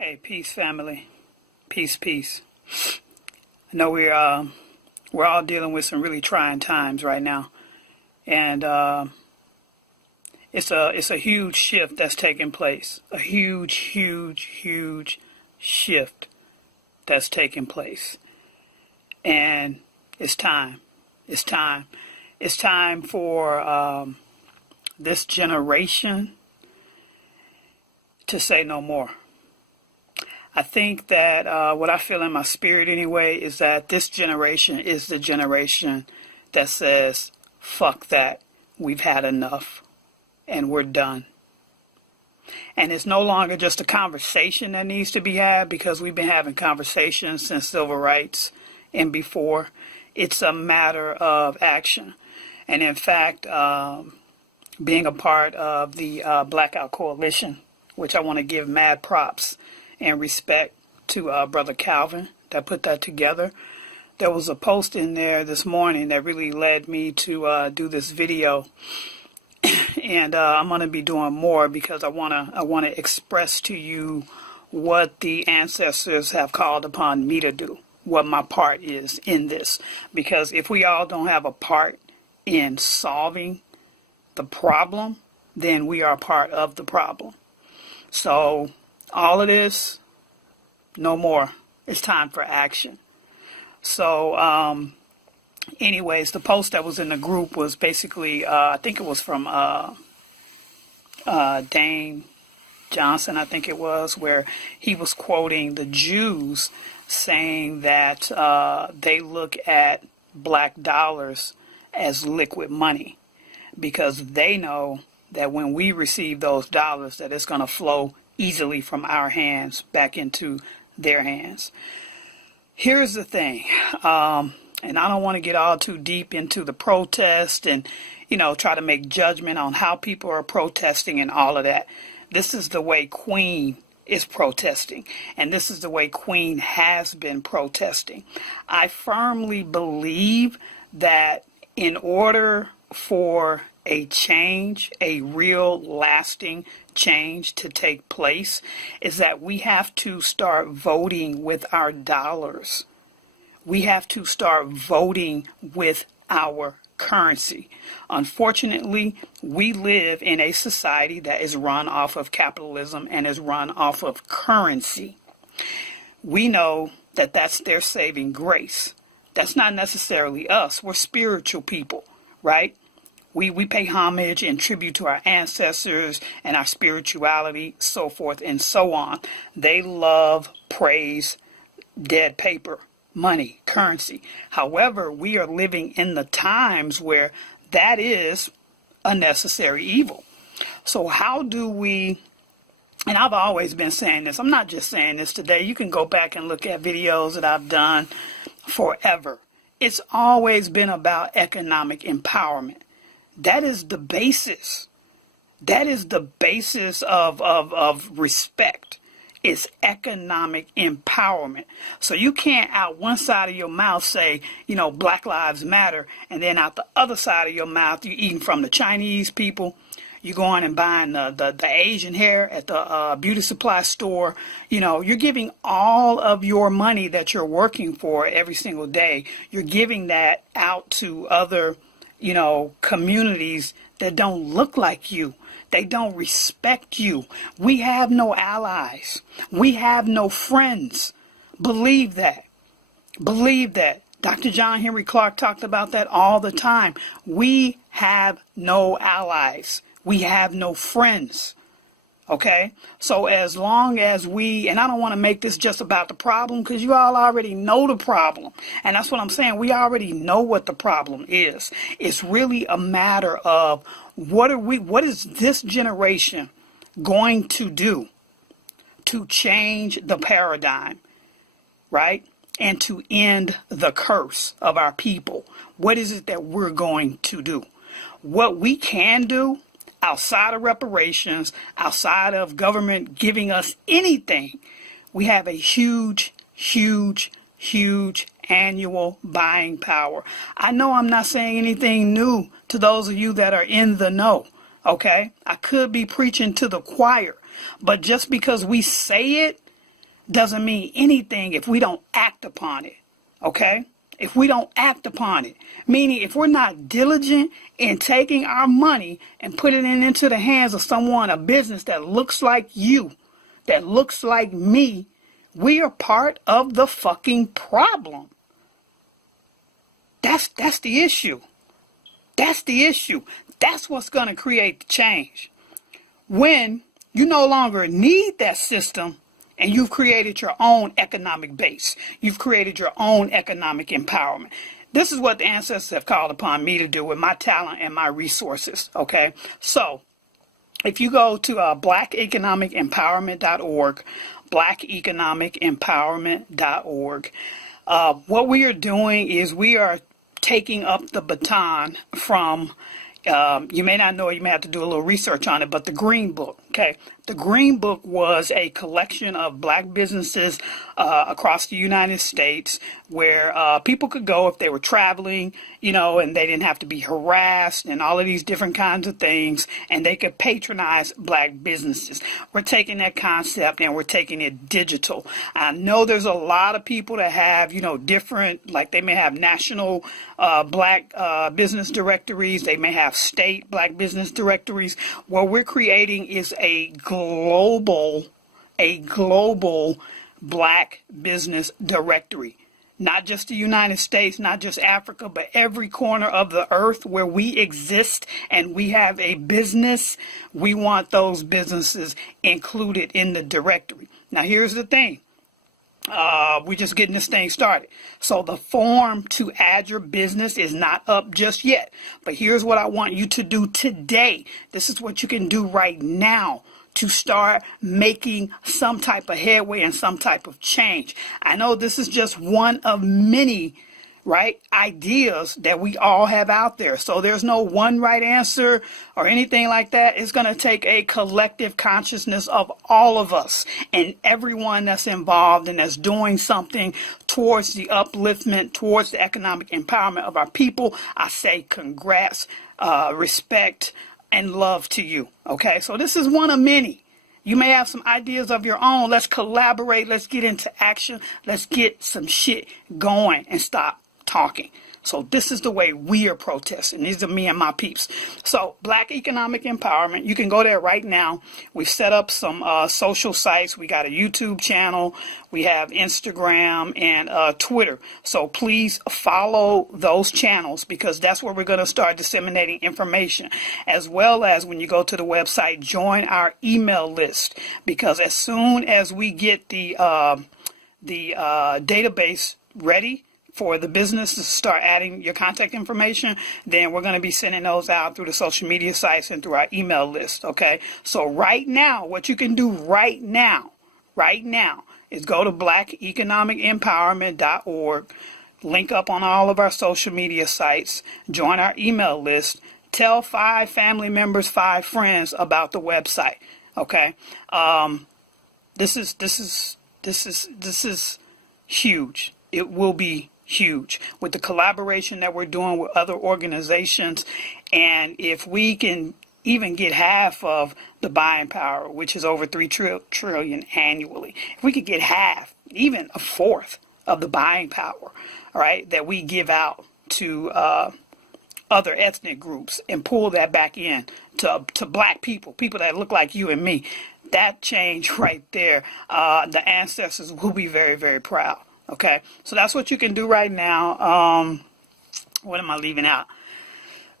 Hey, peace, family. Peace, peace. I know we're all dealing with some really trying times right now, and it's a huge shift that's taking place. A huge, huge, huge shift that's taking place, and it's time. It's time. It's time for this generation to say no more. I think that what I feel in my spirit anyway is that this generation is the generation that says, fuck that, we've had enough, and we're done. And it's no longer just a conversation that needs to be had, because we've been having conversations since civil rights and before. It's a matter of action. And in fact, being a part of the Blackout Coalition, which I want to give mad props and respect to Brother Calvin that put that together. There was a post in there this morning that really led me to do this video, and I'm going to be doing more because I want to express to you what the ancestors have called upon me to do, what my part is in this. Because if we all don't have a part in solving the problem, then we are part of the problem. So all of this, no more. It's time for action. So anyways, the post that was in the group was basically, I think it was from Dane Johnson, I think it was, where he was quoting the Jews saying that they look at black dollars as liquid money, because they know that when we receive those dollars, that it's going to flow easily from our hands back into their hands. Here's the thing, and I don't want to get all too deep into the protest and, try to make judgment on how people are protesting and all of that. This is the way Queen is protesting, and this is the way Queen has been protesting. I firmly believe that in order for a change, a real lasting change to take place, is that we have to start voting with our dollars. We have to start voting with our currency. Unfortunately, we live in a society that is run off of capitalism and is run off of currency. We know that that's their saving grace. That's not necessarily us. We're spiritual people, right? We pay homage and tribute to our ancestors and our spirituality, so forth and so on. They love, praise, dead paper, money, currency. However, we are living in the times where that is a necessary evil. So how do we, and I've always been saying this, I'm not just saying this today. You can go back and look at videos that I've done forever. It's always been about economic empowerment. That is the basis. That is the basis of respect. It's economic empowerment. So you can't out one side of your mouth say, Black Lives Matter, and then out the other side of your mouth you're eating from the Chinese people. You going and buying the Asian hair at the beauty supply store. You're giving all of your money that you're working for every single day. You're giving that out to other communities that don't look like you. They don't respect you. We have no allies. We have no friends. Believe that. Believe that. Dr. John Henry Clarke talked about that all the time. We have no allies. We have no friends. Okay? So as long as and I don't want to make this just about the problem, because you all already know the problem. And that's what I'm saying. We already know what the problem is. It's really a matter of what is this generation going to do to change the paradigm, right? And to end the curse of our people. What is it that we're going to do? What we can do, outside of reparations, outside of government giving us anything, we have a huge, huge, huge annual buying power. I know I'm not saying anything new to those of you that are in the know, okay? I could be preaching to the choir, but just because we say it doesn't mean anything if we don't act upon it. Okay? If we don't act upon it, meaning if we're not diligent in taking our money and putting it into the hands of someone, a business that looks like you, that looks like me, we are part of the fucking problem. That's the issue. That's the issue. That's what's going to create the change. When you no longer need that system and you've created your own economic base, you've created your own economic empowerment. This is what the ancestors have called upon me to do with my talent and my resources. Okay, so if you go to blackeconomicempowerment.org, blackeconomicempowerment.org, what we are doing is we are taking up the baton from, you may not know, you may have to do a little research on it, but the Green Book. Okay, the Green Book was a collection of black businesses across the United States where people could go if they were traveling, you know, and they didn't have to be harassed and all of these different kinds of things, and they could patronize black businesses. We're taking that concept and we're taking it digital. I know there's a lot of people that have, you know, different, like they may have national black business directories, they may have state black business directories. What we're creating is a global black business directory. Not just the United States, not just Africa, but every corner of the earth where we exist and we have a business, we want those businesses included in the directory. Now, here's the thing. We're just getting this thing started. So the form to add your business is not up just yet. But here's what I want you to do today. This is what you can do right now to start making some type of headway and some type of change. I know this is just one of many, right, ideas that we all have out there. So there's no one right answer or anything like that. It's going to take a collective consciousness of all of us and everyone that's involved and that's doing something towards the upliftment, towards the economic empowerment of our people. I say congrats, respect, and love to you. Okay, so this is one of many. You may have some ideas of your own. Let's collaborate. Let's get into action. Let's get some shit going and stop talking. So this is the way we are protesting. These are me and my peeps. So Black Economic Empowerment, you can go there right now. We've set up some social sites. We got a YouTube channel. We have Instagram and Twitter. So please follow those channels because that's where we're going to start disseminating information. As well as when you go to the website, join our email list because as soon as we get the database ready for the business to start adding your contact information, then we're going to be sending those out through the social media sites and through our email list. Okay, so right now, what you can do right now is go to blackeconomicempowerment.org, link up on all of our social media sites, join our email list, tell 5 family members, 5 friends about the website. Okay, this is huge. It will be huge with the collaboration that we're doing with other organizations. And if we can even get half of the buying power, which is over 3 trillion annually, if we could get half, even a fourth of the buying power, all right, that we give out to other ethnic groups and pull that back in to black people that look like you and me, that change right there, the ancestors will be very, very proud. Okay, so that's what you can do right now. What am I leaving out?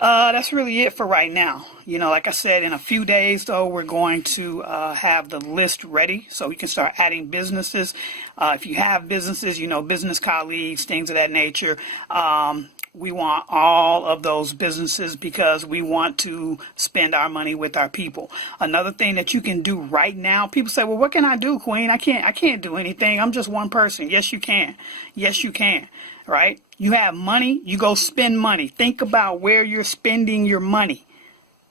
That's really it for right now. You know, like I said, in a few days, though, we're going to have the list ready so we can start adding businesses. If you have businesses, you know, business colleagues, things of that nature, we want all of those businesses because we want to spend our money with our people. Another thing that you can do right now, people say, well, what can I do, Queen? I can't do anything. I'm just one person. Yes, you can. Yes, you can. Right? You have money, you go spend money. Think about where you're spending your money.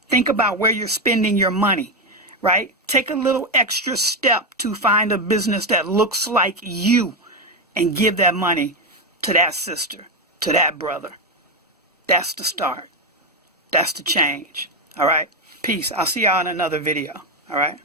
Think about where you're spending your money. Right? Take a little extra step to find a business that looks like you and give that money to that sister, to that brother. That's the start. That's the change. All right. Peace. I'll see y'all in another video. All right.